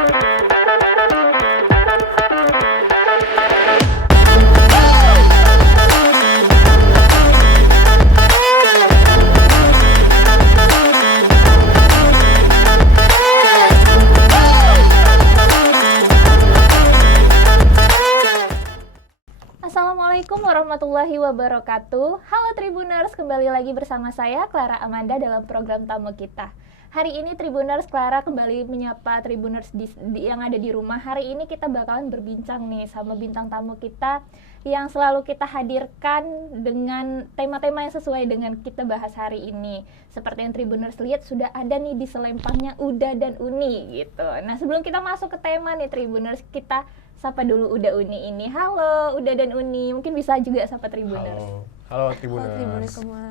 Assalamualaikum warahmatullahi wabarakatuh. Halo Tribuners, kembali lagi bersama saya Clara Amanda dalam program tamu kita. Hari ini Tribuners, Clara kembali menyapa Tribuners yang ada di rumah. Hari ini kita bakalan berbincang nih sama bintang tamu kita yang selalu kita hadirkan dengan tema-tema yang sesuai dengan kita bahas hari ini. Seperti yang Tribuners lihat, sudah ada nih di selempangnya Uda dan Uni gitu. Nah, sebelum kita masuk ke tema nih Tribuners, kita sapa dulu Uda Uni ini. Halo Uda dan Uni, mungkin bisa juga sapa Tribuners. Halo Tribuners. Halo Tribuners semua.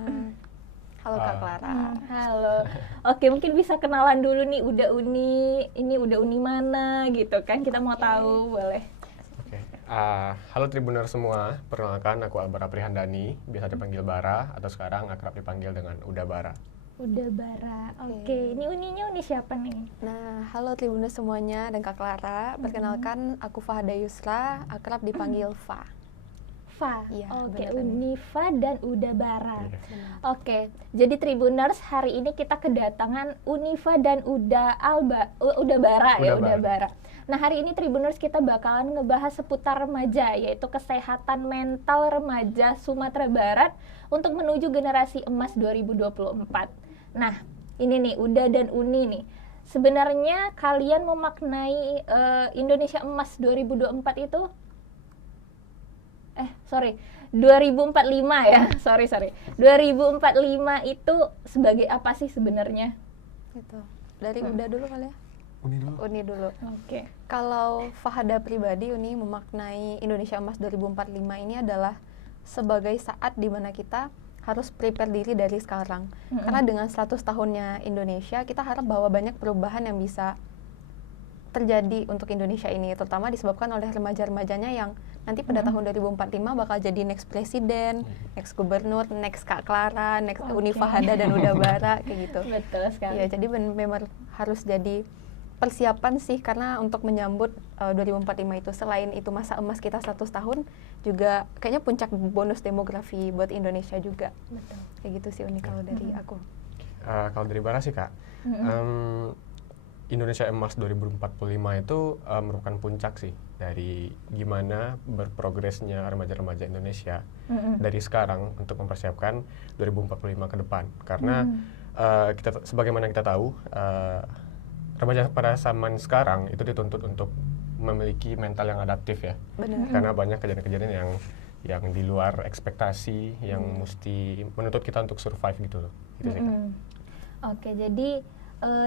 Halo Kak Clara. Halo. Oke, mungkin bisa kenalan dulu nih Uda Uni. Ini Uda Uni mana gitu kan? Kita mau tahu, boleh. Oke. Halo Tribuners semua. Perkenalkan, aku Albara Prihandani, biasa dipanggil Bara atau sekarang akrab dipanggil dengan Uda Bara. Uda Bara. Oke. Ini Uninya Uni siapa nih? Nah, halo Tribuners semuanya dan Kak Clara. Perkenalkan, aku Fahada Yusra, akrab dipanggil Fa. Fa. Iya, Oke, benar. Unifa dan Uda Bara. Iya. Oke. Jadi Tribuners, hari ini kita kedatangan Unifa dan Uda Bara ya, Uda Bara. Nah, hari ini Tribuners kita bakalan ngebahas seputar remaja, yaitu kesehatan mental remaja Sumatera Barat untuk menuju generasi emas 2024. Nah, ini nih Uda dan Uni nih. Sebenarnya kalian memaknai Indonesia Emas 2024 itu 2045 ya. Sorry. 2045 itu sebagai apa sih sebenarnya? Gitu. Dari Uda dulu kali ya? Uni dulu. Oke. Kalau Fahada pribadi, Uni memaknai Indonesia Emas 2045 ini adalah sebagai saat di mana kita harus prepare diri dari sekarang. Karena dengan 100 tahunnya Indonesia, kita harap bahwa banyak perubahan yang bisa terjadi untuk Indonesia ini, terutama disebabkan oleh remaja-remajanya yang nanti pada tahun 2045 bakal jadi next presiden, next gubernur, next Kak Clara, next Uni Fahada dan Uda Bara kayak gitu. Betul sekali. Ya, jadi memang harus jadi persiapan sih, karena untuk menyambut 2045 itu, selain itu masa emas kita 100 tahun, juga kayaknya puncak bonus demografi buat Indonesia juga. Betul. Kayak gitu sih Uni kalau dari aku. Kalau dari Bara sih Kak, Indonesia Emas 2045 itu merupakan puncak sih dari gimana berprogresnya remaja-remaja Indonesia dari sekarang untuk mempersiapkan 2045 ke depan. Karena kita, sebagaimana kita tahu, remaja pada zaman sekarang itu dituntut untuk memiliki mental yang adaptif ya. Benar. Karena banyak kejadian-kejadian yang di luar ekspektasi, yang mesti menuntut kita untuk survive gitu loh. Gitu sih Kak. Oke, jadi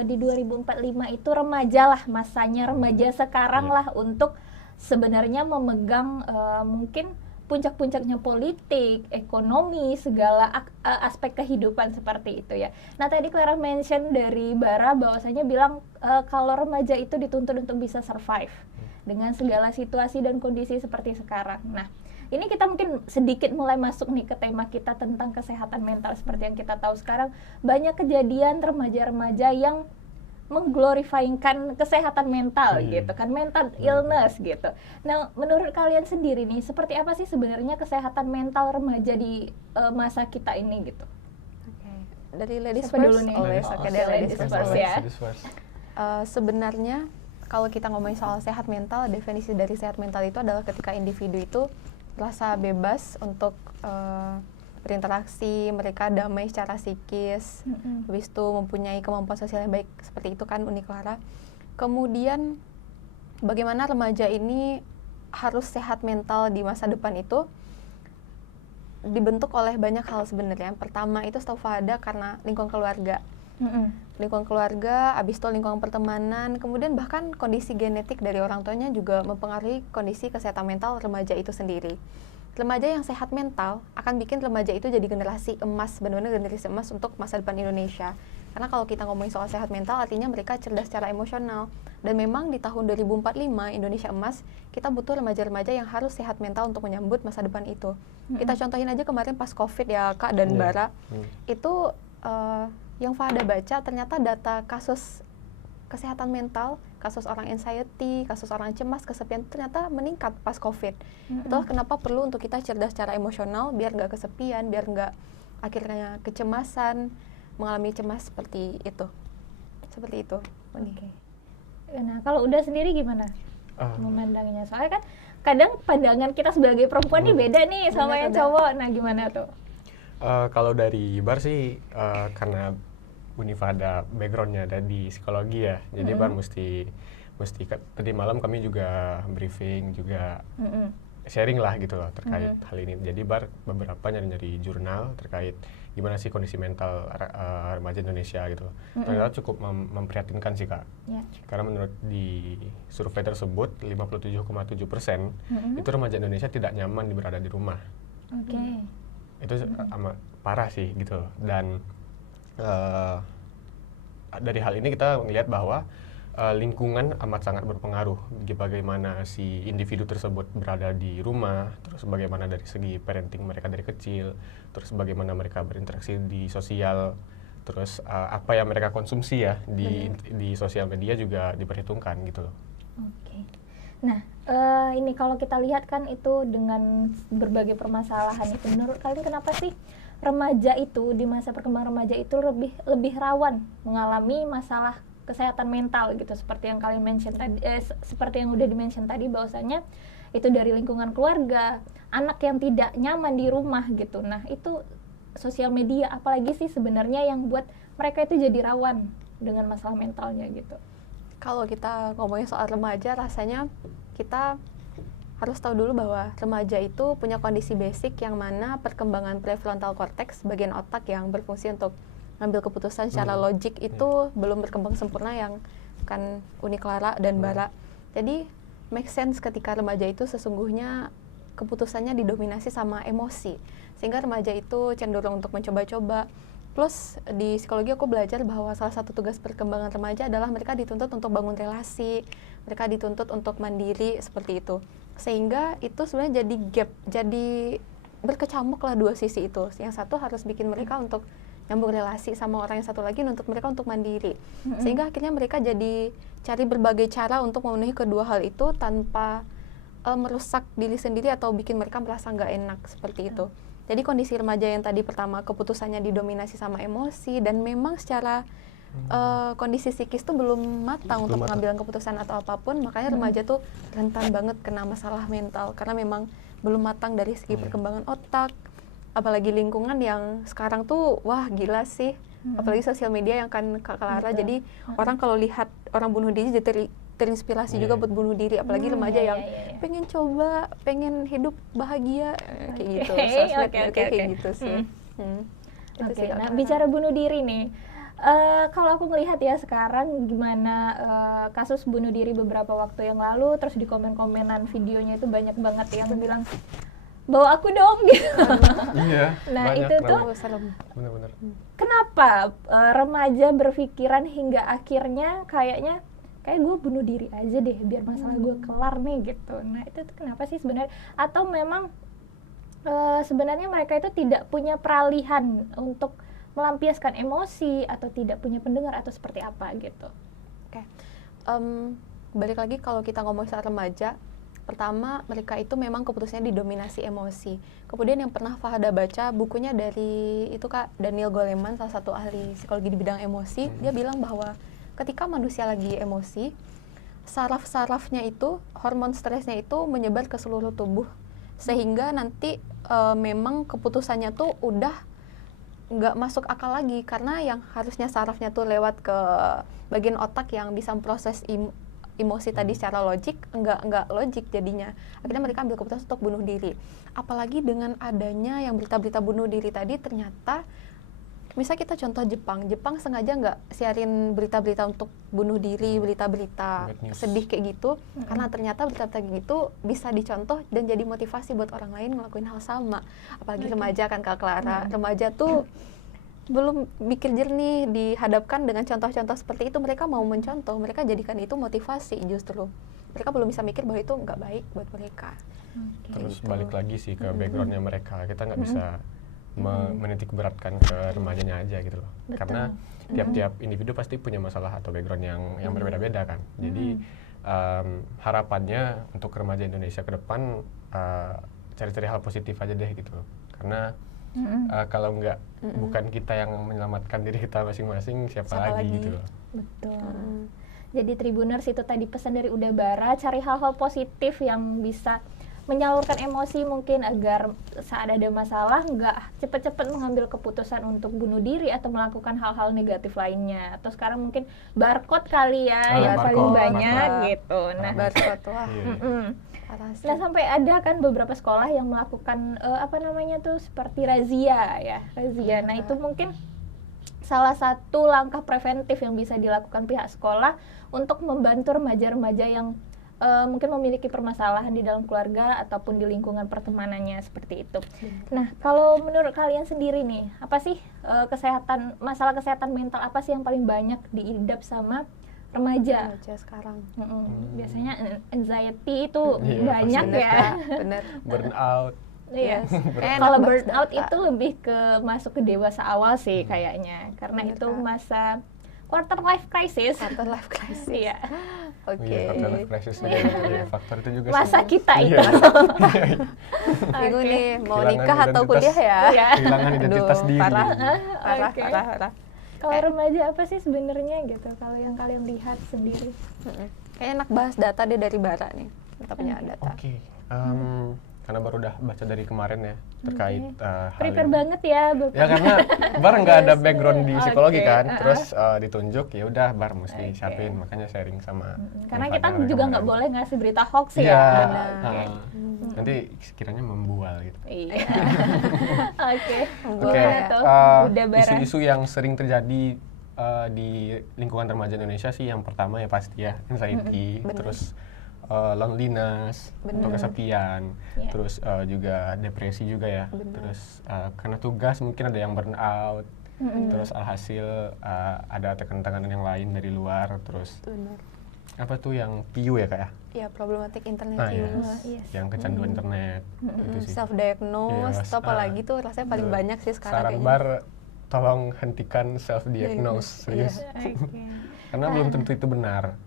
di 2045 itu remaja lah, masanya remaja sekarang lah untuk sebenarnya memegang mungkin puncak-puncaknya politik, ekonomi, segala aspek kehidupan seperti itu ya. Nah, tadi Clara mention dari Bara bahwasanya bilang kalau remaja itu dituntut untuk bisa survive dengan segala situasi dan kondisi seperti sekarang. Nah, ini kita mungkin sedikit mulai masuk nih ke tema kita tentang kesehatan mental. Seperti yang kita tahu sekarang, banyak kejadian remaja-remaja yang mengglorifyingkan kesehatan mental gitu kan, mental illness gitu. Nah, menurut kalian sendiri nih, seperti apa sih sebenarnya kesehatan mental remaja di masa kita ini gitu? Oke. Dari ladies Siapa first dulu nih? always. Oh, Oke, oke, dari ladies ladies first first ya. Sebenarnya kalau kita ngomongin soal sehat mental, definisi dari sehat mental itu adalah ketika individu itu merasa bebas untuk berinteraksi, mereka damai secara psikis, habis itu mempunyai kemampuan sosial yang baik, seperti itu kan Uni Clara. Kemudian bagaimana remaja ini harus sehat mental di masa depan itu dibentuk oleh banyak hal sebenarnya. Pertama itu setahu Fahada karena lingkungan keluarga. Lingkungan keluarga, habis itu lingkungan pertemanan, kemudian bahkan kondisi genetik dari orang tuanya juga mempengaruhi kondisi kesehatan mental remaja itu sendiri. Remaja yang sehat mental akan bikin remaja itu jadi generasi emas, benar-benar generasi emas untuk masa depan Indonesia. Karena kalau kita ngomongin soal sehat mental, artinya mereka cerdas secara emosional. Dan memang di tahun 2045 Indonesia emas, kita butuh remaja-remaja yang harus sehat mental untuk menyambut masa depan itu. Kita contohin aja kemarin pas COVID ya Kak dan Bara, itu yang Fahada baca ternyata data kasus kesehatan mental, kasus orang anxiety, kasus orang cemas, kesepian ternyata meningkat pas COVID. Itulah kenapa perlu untuk kita cerdas secara emosional biar nggak kesepian, biar nggak akhirnya kecemasan, mengalami cemas seperti itu. Seperti itu. Oke. Nah, kalau udah sendiri gimana memandangnya? Soalnya kan kadang pandangan kita sebagai perempuan nih beda nih sama yang cowok. Nah, gimana tuh? Kalau dari Bar sih karena Unifa ada backgroundnya ada di psikologi ya, jadi Bar mesti tadi malam kami juga briefing juga sharing lah gitu loh terkait hal ini. Jadi Bar beberapa nyari jurnal terkait gimana sih kondisi mental remaja Indonesia gitu loh. Ternyata cukup memprihatinkan sih Kak. Karena menurut di survei tersebut 57,7% itu remaja Indonesia tidak nyaman berada di rumah. Itu amat parah sih gitu loh. Dan dari hal ini kita melihat bahwa lingkungan amat sangat berpengaruh bagaimana si individu tersebut berada di rumah, terus bagaimana dari segi parenting mereka dari kecil, terus bagaimana mereka berinteraksi di sosial, terus apa yang mereka konsumsi ya di sosial media juga diperhitungkan gitu loh. Nah, ini kalau kita lihat kan itu dengan berbagai permasalahan itu, menurut kalian kenapa sih remaja itu di masa perkembangan remaja itu lebih rawan mengalami masalah kesehatan mental gitu, seperti yang kalian mention tadi, seperti yang udah di-mention tadi bahwasanya itu dari lingkungan keluarga, anak yang tidak nyaman di rumah gitu. Nah, itu sosial media apalagi sih sebenarnya yang buat mereka itu jadi rawan dengan masalah mentalnya gitu. Kalau kita ngomongin soal remaja, rasanya kita harus tahu dulu bahwa remaja itu punya kondisi basic yang mana perkembangan prefrontal cortex, bagian otak yang berfungsi untuk ngambil keputusan secara logik itu belum berkembang sempurna yang kan Uni Clara dan Bara. Jadi make sense ketika remaja itu sesungguhnya keputusannya didominasi sama emosi, sehingga remaja itu cenderung untuk mencoba-coba. Plus di psikologi aku belajar bahwa salah satu tugas perkembangan remaja adalah mereka dituntut untuk bangun relasi, mereka dituntut untuk mandiri seperti itu. Sehingga itu sebenarnya jadi gap, jadi berkecamuk lah dua sisi itu. Yang satu harus bikin mereka untuk nyambung relasi sama orang yang satu lagi untuk mereka untuk mandiri. Sehingga akhirnya mereka jadi cari berbagai cara untuk memenuhi kedua hal itu tanpa merusak diri sendiri atau bikin mereka merasa nggak enak seperti itu. Jadi kondisi remaja yang tadi pertama keputusannya didominasi sama emosi dan memang secara kondisi psikis tuh belum matang untuk pengambilan keputusan atau apapun, makanya remaja tuh rentan banget kena masalah mental karena memang belum matang dari segi perkembangan otak, apalagi lingkungan yang sekarang tuh wah gila sih, apalagi sosial media yang kan Kak Clara, jadi orang kalau lihat orang bunuh diri jadi terinspirasi juga buat bunuh diri, apalagi remaja yang pengen coba, pengen hidup bahagia kayak gitu, kayak gitu sih. Nah bicara bunuh diri nih, kalau aku melihat ya sekarang gimana kasus bunuh diri beberapa waktu yang lalu, terus di komen-komenan videonya itu banyak banget yang bilang bawa aku dong gitu. Nah itu tuh benar-benar. Kenapa remaja berpikiran hingga akhirnya kayak gue bunuh diri aja deh biar masalah gue kelar nih gitu. Nah itu tuh kenapa sih sebenarnya? Atau memang sebenarnya mereka itu tidak punya peralihan untuk melampiaskan emosi atau tidak punya pendengar atau seperti apa gitu? Balik lagi kalau kita ngomong soal remaja, pertama mereka itu memang keputusannya didominasi emosi. Kemudian yang pernah Fahada baca bukunya dari itu Kak Daniel Goleman, salah satu ahli psikologi di bidang emosi, dia bilang bahwa ketika manusia lagi emosi, saraf-sarafnya itu, hormon stresnya itu menyebar ke seluruh tubuh, sehingga nanti memang keputusannya tuh udah nggak masuk akal lagi, karena yang harusnya sarafnya tuh lewat ke bagian otak yang bisa memproses emosi tadi secara logik, nggak logik jadinya. Akhirnya mereka ambil keputusan untuk bunuh diri. Apalagi dengan adanya yang berita-berita bunuh diri tadi, ternyata misalnya kita contoh Jepang sengaja nggak siarin berita-berita untuk bunuh diri, berita-berita sedih kayak gitu, karena ternyata berita-berita gitu bisa dicontoh dan jadi motivasi buat orang lain ngelakuin hal sama. Apalagi remaja kan Kak Clara, remaja tuh belum mikir jernih, dihadapkan dengan contoh-contoh seperti itu, mereka mau mencontoh, mereka jadikan itu motivasi justru. Mereka belum bisa mikir bahwa itu nggak baik buat mereka. Terus balik lagi sih ke backgroundnya mereka, kita nggak bisa menitik beratkan ke remajanya aja gitu loh. Betul. Karena tiap-tiap individu pasti punya masalah atau background yang berbeda-beda kan. Jadi harapannya untuk remaja Indonesia ke depan cari-cari hal positif aja deh gitu loh. Karena kalau nggak bukan kita yang menyelamatkan diri kita masing-masing, siapa lagi gitu loh. Betul. Jadi Tribuners, itu tadi pesan dari Udabara, cari hal-hal positif yang bisa menyalurkan emosi mungkin agar saat ada masalah nggak cepet-cepet mengambil keputusan untuk bunuh diri atau melakukan hal-hal negatif lainnya. Atau sekarang mungkin barcode kali ya yang paling banyak gitu. Nah, barcode wah. Nah, sampai ada kan beberapa sekolah yang melakukan seperti razia ya, razia. Nah, itu mungkin salah satu langkah preventif yang bisa dilakukan pihak sekolah untuk membantu remaja-remaja yang mungkin memiliki permasalahan di dalam keluarga ataupun di lingkungan pertemanannya seperti itu. Nah, kalau menurut kalian sendiri nih, apa sih masalah kesehatan mental apa sih yang paling banyak diidap sama remaja sekarang? Biasanya anxiety itu banyak bener, ya. Bener. Burnout. Iya. Kalau burnout itu lebih ke masuk ke dewasa awal sih kayaknya, karena itu masa quarter life crisis. Quarter life crisis. Iya. Oke. Quarter life crisis faktor itu juga masa sih. kita itu. Bingung nih mau Kehilangan nikah atau identitas. kuliah ya? Iya. Kehilangan identitas Aduh, diri. parah. Kalau remaja apa sih sebenarnya gitu? Kalau yang kalian lihat sendiri? Kayaknya enak bahas data deh dari Bara nih. Kita punya data. Oke. Karena baru udah baca dari kemarin ya terkait hal Prepare ini. banget ya, Bapak. Ya karena Bar nggak ada background di psikologi Oke, kan, terus ditunjuk ya udah Bar mesti siapin, makanya sharing sama. Karena Om kita Fadel juga kemarin. nggak boleh ngasih berita hoax Iya. ya. Nanti sekiranya membual gitu. Iya. Oke. Oke. Gimana tuh? Udah Bara. Isu-isu yang sering terjadi di lingkungan remaja Indonesia sih yang pertama ya pasti ya anxiety, terus loneliness, atau kesepian, terus juga depresi juga ya, terus karena tugas mungkin ada yang burnout, terus alhasil ada tekanan yang lain dari luar, terus apa tuh yang PU ya kak ya? Ya, problematic internet Iya. use. Yang kecanduan internet, itu sih. Self diagnose, Yes. apalagi tuh rasanya paling banyak sih sekarang Saran kayaknya. Bar, tolong hentikan self diagnose, serius. Karena belum tentu itu benar.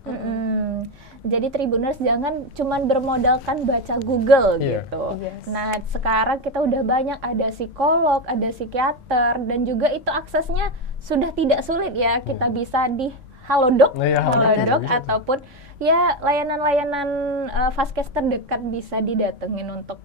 Jadi Tribuners jangan cuman bermodalkan baca Google gitu. Nah, sekarang kita udah banyak, ada psikolog, ada psikiater, dan juga itu aksesnya sudah tidak sulit ya. Kita bisa di Halodoc, Halodoc ataupun ya layanan-layanan Vaskes terdekat bisa didatengin untuk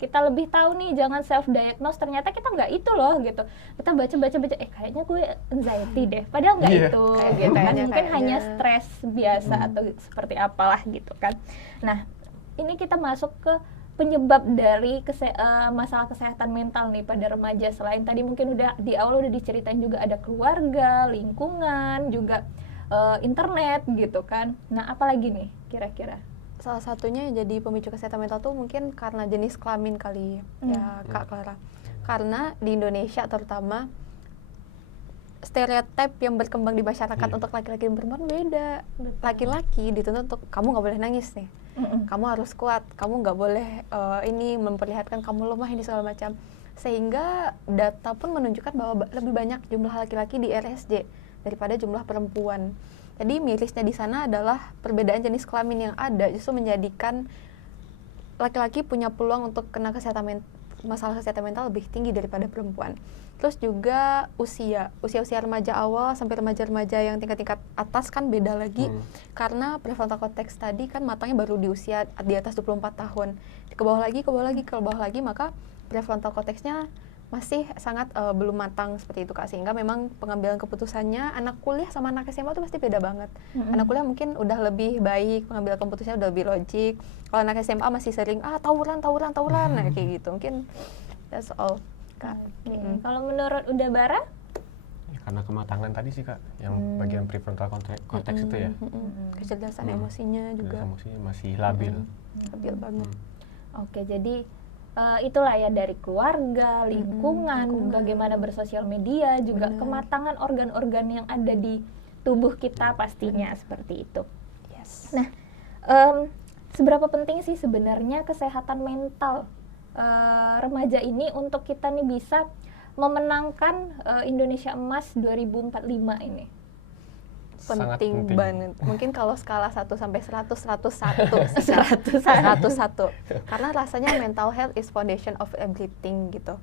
kita lebih tahu nih, jangan self diagnose ternyata kita nggak itu loh gitu. Kita baca kayaknya gue anxiety deh, padahal nggak itu gitu kan, mungkin hanya stres biasa atau seperti apalah gitu kan. Nah, ini kita masuk ke penyebab dari masalah kesehatan mental nih pada remaja. Selain tadi mungkin udah di awal udah diceritain juga ada keluarga, lingkungan, juga internet gitu kan. Nah, apalagi nih kira-kira? Salah satunya yang jadi pemicu kesehatan mental tuh mungkin karena jenis kelamin kali ya Kak Clara. Karena di Indonesia terutama stereotip yang berkembang di masyarakat untuk laki-laki dan perempuan beda. Laki-laki dituntut untuk kamu nggak boleh nangis nih, kamu harus kuat, kamu nggak boleh ini memperlihatkan kamu lemah ini segala macam. Sehingga data pun menunjukkan bahwa lebih banyak jumlah laki-laki di RSJ daripada jumlah perempuan. Jadi mirisnya di sana adalah perbedaan jenis kelamin yang ada justru menjadikan laki-laki punya peluang untuk kena masalah kesehatan mental lebih tinggi daripada perempuan. Terus juga usia remaja awal sampai remaja-remaja yang tingkat-tingkat atas kan beda lagi. Karena prefrontal cortex tadi kan matangnya baru di usia di atas 24 tahun. Ke bawah lagi, maka prefrontal cortexnya masih sangat belum matang seperti itu Kak. Sehingga memang pengambilan keputusannya anak kuliah sama anak SMA itu pasti beda banget. Anak kuliah mungkin udah lebih baik, pengambilan keputusannya udah lebih logik. Kalau anak SMA masih sering tawuran nah kayak gitu. Mungkin that's all Kak. Kalau menurut Udabara? Ya, karena kematangan tadi sih Kak, yang bagian prefrontal cortex itu ya. Kecerdasan emosinya juga. Emosinya masih labil. Labil banget. Oke, jadi itulah ya dari keluarga, lingkungan, bagaimana bersosial media, juga kematangan organ-organ yang ada di tubuh kita pastinya seperti itu. Nah, seberapa penting sih sebenarnya kesehatan mental remaja ini untuk kita nih bisa memenangkan Indonesia Emas 2045 ini? Penting banget. Mungkin kalau skala 1 sampai 100, 101. 101. Karena rasanya mental health is foundation of everything gitu.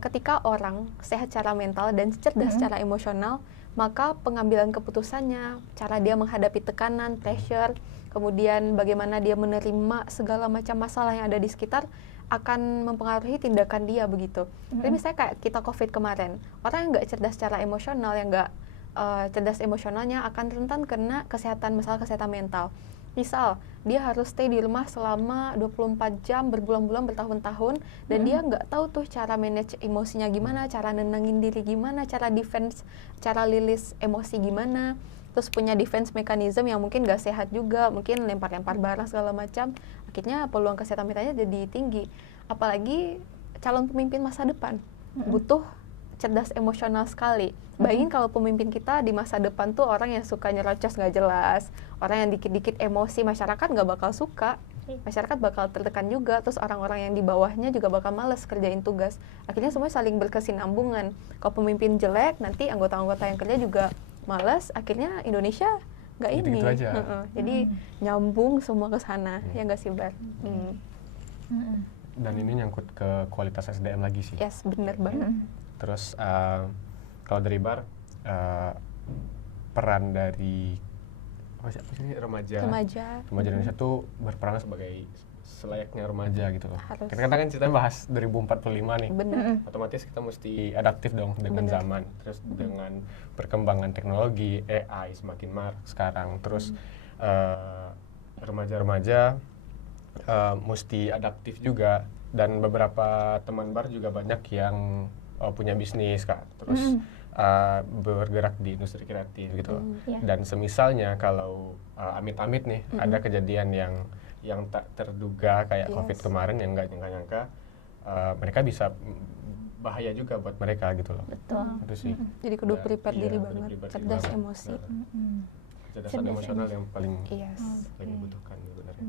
Ketika orang sehat secara mental dan cerdas secara emosional, maka pengambilan keputusannya, cara dia menghadapi tekanan, pressure, kemudian bagaimana dia menerima segala macam masalah yang ada di sekitar akan mempengaruhi tindakan dia begitu. Jadi misalnya kayak kita COVID kemarin, orang yang nggak cerdas secara emosional, yang nggak cerdas emosionalnya akan rentan kena masalah kesehatan mental. Misal, dia harus stay di rumah selama 24 jam, berbulan-bulan, bertahun-tahun, dan dia nggak tahu tuh cara manage emosinya gimana, cara nenangin diri gimana, cara defense, cara rilis emosi gimana, terus punya defense mechanism yang mungkin nggak sehat juga, mungkin lempar-lempar barang segala macam, akhirnya peluang kesehatan mentalnya jadi tinggi. Apalagi calon pemimpin masa depan, butuh cerdas emosional sekali. Bayangin kalau pemimpin kita di masa depan tuh orang yang suka nyerocos nggak jelas, orang yang dikit-dikit emosi, masyarakat nggak bakal suka, masyarakat bakal tertekan juga, terus orang-orang yang di bawahnya juga bakal males kerjain tugas. Akhirnya semua saling berkesinambungan. Kalau pemimpin jelek, nanti anggota-anggota yang kerja juga males, akhirnya Indonesia nggak ini. Gitu aja. Jadi nyambung semua ke sana, ya nggak sih Bar? Dan ini nyangkut ke kualitas SDM lagi sih. Yes, bener banget. Terus kalau dari Bar, peran dari remaja Indonesia tuh berperan sebagai selayaknya remaja gitu loh. Harus. Kita kan ceritanya bahas 2045 nih. Bener. Otomatis kita mesti adaptif dong dengan zaman. Terus dengan perkembangan teknologi, AI semakin marak sekarang. Terus remaja-remaja mesti adaptif juga. Dan beberapa teman Bar juga banyak yang punya bisnis Kak. Terus bergerak di industri kreatif gitu loh. Dan semisalnya kalau amit-amit nih ada kejadian yang tak terduga kayak COVID kemarin yang nggak nyangka-nyangka, mereka bisa bahaya juga buat mereka gitu loh. Betul. Itu sih. Jadi kudu prepare diri banget, cerdas emosi. Kecerdasan emosional yang paling dibutuhkan sebenarnya.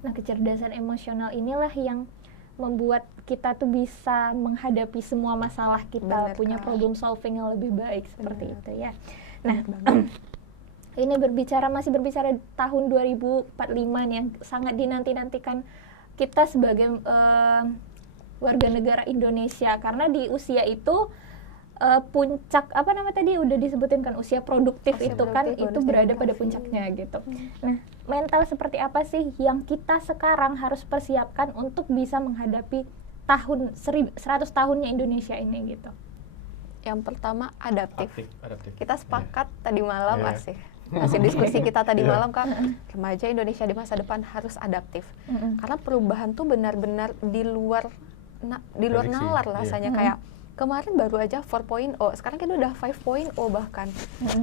Nah, kecerdasan emosional inilah yang membuat kita tuh bisa menghadapi semua masalah kita, punya problem solving yang lebih baik seperti itu ya. Nah, ini masih berbicara tahun 2045 nih yang sangat dinanti-nantikan kita sebagai warga negara Indonesia, karena di usia itu puncak tadi udah disebutin kan, usia produktif itu kan itu berada pada puncaknya gitu. Nah, mental seperti apa sih yang kita sekarang harus persiapkan untuk bisa menghadapi tahun 100 tahunnya Indonesia ini gitu? Yang pertama adaptif. Kita sepakat tadi malam masih diskusi kita tadi malam kan, remaja Indonesia di masa depan harus adaptif. Karena perubahan tuh benar-benar di luar nalar rasanya. Kayak kemarin baru aja 4.0, sekarang kita udah 5.0 bahkan.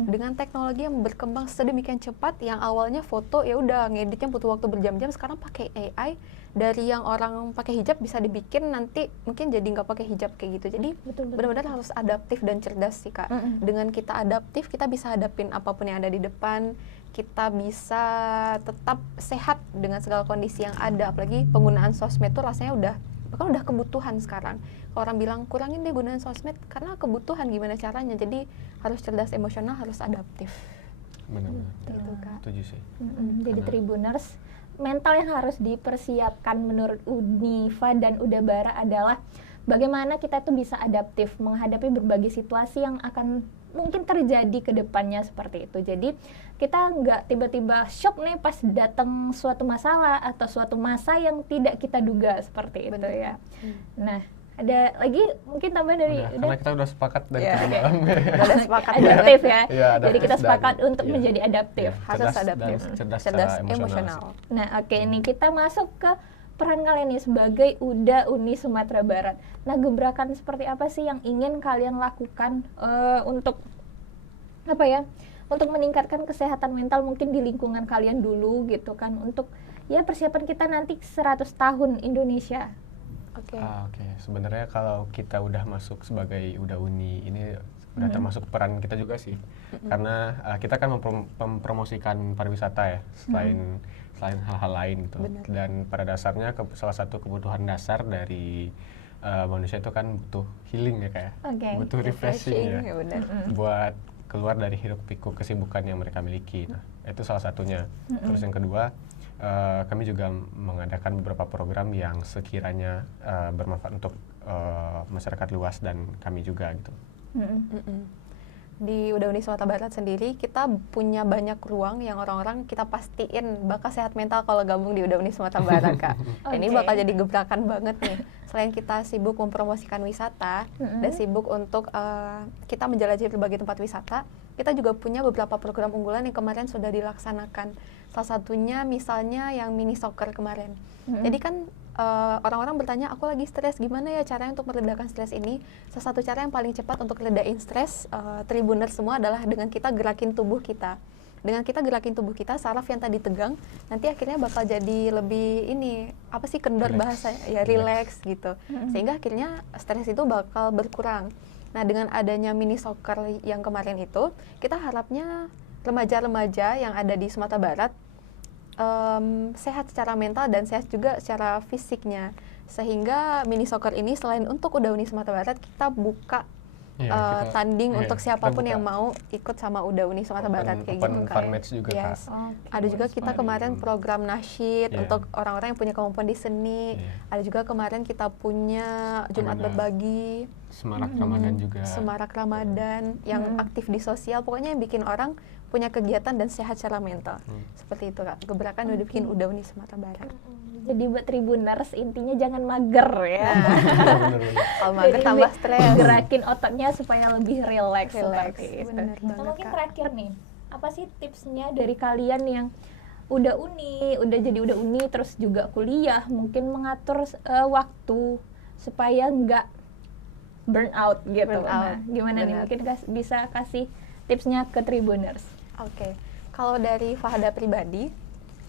Dengan teknologi yang berkembang sedemikian cepat, yang awalnya foto ya udah ngeditnya butuh waktu berjam-jam, sekarang pakai AI, dari yang orang pakai hijab bisa dibikin nanti mungkin jadi nggak pakai hijab kayak gitu. Jadi benar-benar harus adaptif dan cerdas sih Kak. Dengan kita adaptif, kita bisa hadapin apapun yang ada di depan, kita bisa tetap sehat dengan segala kondisi yang ada. Apalagi penggunaan sosmed tuh rasanya udah kebutuhan sekarang. Orang bilang kurangin deh gunaan sosmed karena kebutuhan, gimana caranya. Jadi harus cerdas emosional, harus adaptif. Benar-benar. Gitu Kak. Setuju sih. Jadi Tribuners, mental yang harus dipersiapkan menurut Unifa dan Udabara adalah bagaimana kita tuh bisa adaptif menghadapi berbagai situasi yang akan mungkin terjadi ke depannya seperti itu. Jadi kita nggak tiba-tiba shock nih pas datang suatu masalah atau suatu masa yang tidak kita duga seperti itu ya. Nah, ada lagi mungkin tambahan dari karena kita udah sepakat dari tadi malam. Udah sepakat adaptif ya. Adaptif. Jadi kita sepakat untuk menjadi adaptif. Harus adaptif. Cerdas emosional. Nah, oke, ini kita masuk ke peran kalian nih sebagai UDA Uni Sumatera Barat. Nah, gebrakan seperti apa sih yang ingin kalian lakukan untuk untuk meningkatkan kesehatan mental mungkin di lingkungan kalian dulu gitu kan, untuk ya persiapan kita nanti 100 tahun Indonesia. Oke. Sebenarnya kalau kita udah masuk sebagai UDA Uni ini udah termasuk peran kita juga sih. Karena kita kan mempromosikan pariwisata ya, selain hal-hal lain gitu. Bener. Dan pada dasarnya salah satu kebutuhan dasar dari manusia itu kan butuh healing ya kayak, butuh refreshing ya, buat keluar dari hiruk pikuk kesibukan yang mereka miliki. Nah, itu salah satunya. Terus yang kedua, kami juga mengadakan beberapa program yang sekiranya bermanfaat untuk masyarakat luas dan kami juga gitu. Di Uda Uni Sumatera Barat sendiri kita punya banyak ruang yang orang-orang kita pastiin bakal sehat mental kalau gabung di Uda Uni Sumatera Barat, Kak. Ini bakal jadi gebrakan banget nih. Selain kita sibuk mempromosikan wisata dan sibuk untuk kita menjelajahi berbagai tempat wisata, kita juga punya beberapa program unggulan yang kemarin sudah dilaksanakan. Salah satunya misalnya yang mini soccer kemarin. Jadi kan orang-orang bertanya, aku lagi stres, gimana ya caranya untuk meredakan stres ini? Salah satu cara yang paling cepat untuk redain stres Tribuners semua adalah dengan kita gerakin tubuh kita. Dengan kita gerakin tubuh kita, saraf yang tadi tegang, nanti akhirnya bakal jadi lebih kendor bahasa ya, relax gitu. Sehingga akhirnya stres itu bakal berkurang. Nah, dengan adanya mini soccer yang kemarin itu, kita harapnya remaja-remaja yang ada di Sumatera Barat sehat secara mental dan sehat juga secara fisiknya, sehingga mini soccer ini selain untuk Uda Uni Sumatera Barat, kita buka tanding untuk siapapun yang mau ikut sama Uda Uni Sumatera Barat kayak gitu, fun match juga, yes. Ada juga kita kemarin program nasyid untuk orang-orang yang punya kemampuan di seni. Ada juga kemarin kita punya Jumat berbagi, Semarak Ramadan juga, Semarak Ramadan yang aktif di sosial, pokoknya yang bikin orang punya kegiatan dan sehat secara mental. Seperti itu, Kak. Gebrakan udah bikin Uda Uni Sumatera Barat. Jadi buat Tribuners intinya jangan mager ya. Kalau mager tambah stres. Gerakin otaknya supaya lebih rileks seperti itu. Bener banget, Mungkin Kak. terakhir nih, apa sih tipsnya dari kalian yang udah uni terus juga kuliah, mungkin mengatur waktu supaya nggak burn out gitu. Nah, gimana nih? Mungkin bisa kasih tipsnya ke Tribuners. Oke, kalau dari Fahada pribadi,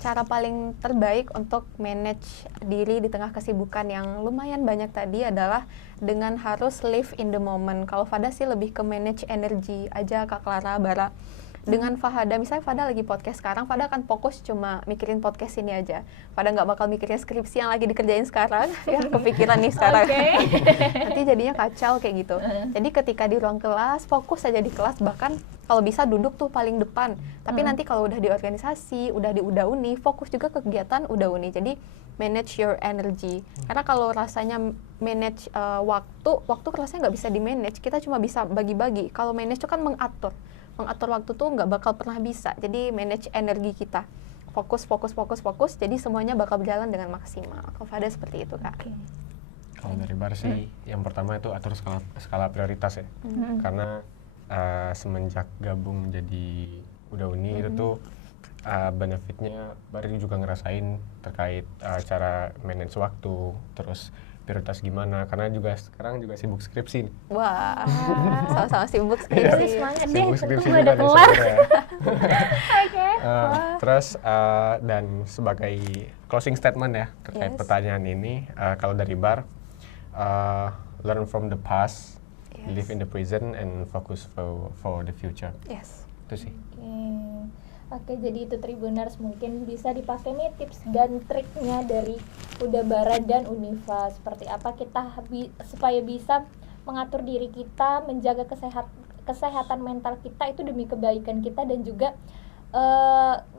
cara paling terbaik untuk manage diri di tengah kesibukan yang lumayan banyak tadi adalah dengan harus live in the moment. Kalau Fahda sih lebih ke manage energi aja, Kak Clara, Bara. Dengan Fahada, misalnya Fahda lagi podcast sekarang, Fahda akan fokus cuma mikirin podcast ini aja. Fahda nggak bakal mikirin skripsi yang lagi dikerjain sekarang, ya kepikiran nih sekarang. Nanti jadinya kacau kayak gitu. Jadi ketika di ruang kelas, fokus aja di kelas, bahkan kalau bisa duduk tuh paling depan. Tapi nanti kalau udah di organisasi, udah di Uda Uni, fokus juga kegiatan Uda Uni. Jadi manage your energy. Karena kalau rasanya manage waktu rasanya nggak bisa di-manage, kita cuma bisa bagi-bagi. Kalau manage itu kan mengatur waktu tuh nggak bakal pernah bisa. Jadi manage energi kita, fokus, jadi semuanya bakal berjalan dengan maksimal. Kalau Fahda seperti itu, Kak. Kalau dari Bar sih, yang pertama itu atur skala prioritas ya. Karena semenjak gabung jadi Uda Uni itu tuh benefitnya Bar juga ngerasain terkait cara manage waktu, terus prioritas gimana, karena sekarang juga sibuk skripsi. Wah, sama-sama sibuk skripsi. Semangat deh, Sibuk skripsi tunggu ada kelar. Terus dan sebagai closing statement ya terkait pertanyaan ini, kalau dari Bar, learn from the past, live in the present, and focus for the future. Yes. Itu sih. Oke, jadi itu Tribuners mungkin bisa dipakai nih tips dan triknya dari Uda Barat dan Unifa. Seperti apa kita supaya bisa mengatur diri kita, menjaga kesehatan mental kita itu demi kebaikan kita, dan juga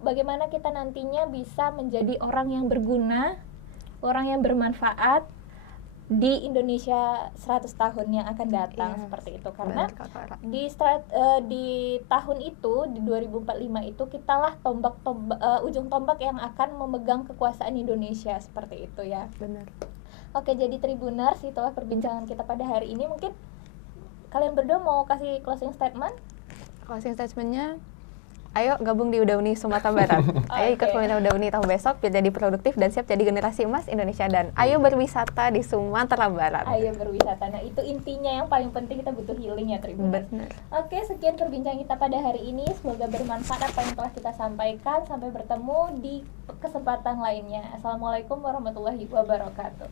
bagaimana kita nantinya bisa menjadi orang yang berguna, orang yang bermanfaat di Indonesia 100 tahun yang akan datang, seperti itu. Karena di tahun itu, di 2045 itu, kitalah ujung tombak yang akan memegang kekuasaan Indonesia, seperti itu ya. Benar. Oke, jadi Tribuners, itulah perbincangan kita pada hari ini. Mungkin kalian berdua mau kasih closing statement? Closing statementnya, ayo gabung di Uda Uni Sumatera Barat. Ayo ikut pembinaan Uda Uni tahun besok biar jadi produktif dan siap jadi generasi emas Indonesia, dan ayo berwisata di Sumatera Barat. Ayo berwisata. Nah, itu intinya yang paling penting, kita butuh healing ya, Tribuners. Oke, sekian perbincangan kita pada hari ini. Semoga bermanfaat apa yang telah kita sampaikan. Sampai bertemu di kesempatan lainnya. Assalamualaikum warahmatullahi wabarakatuh.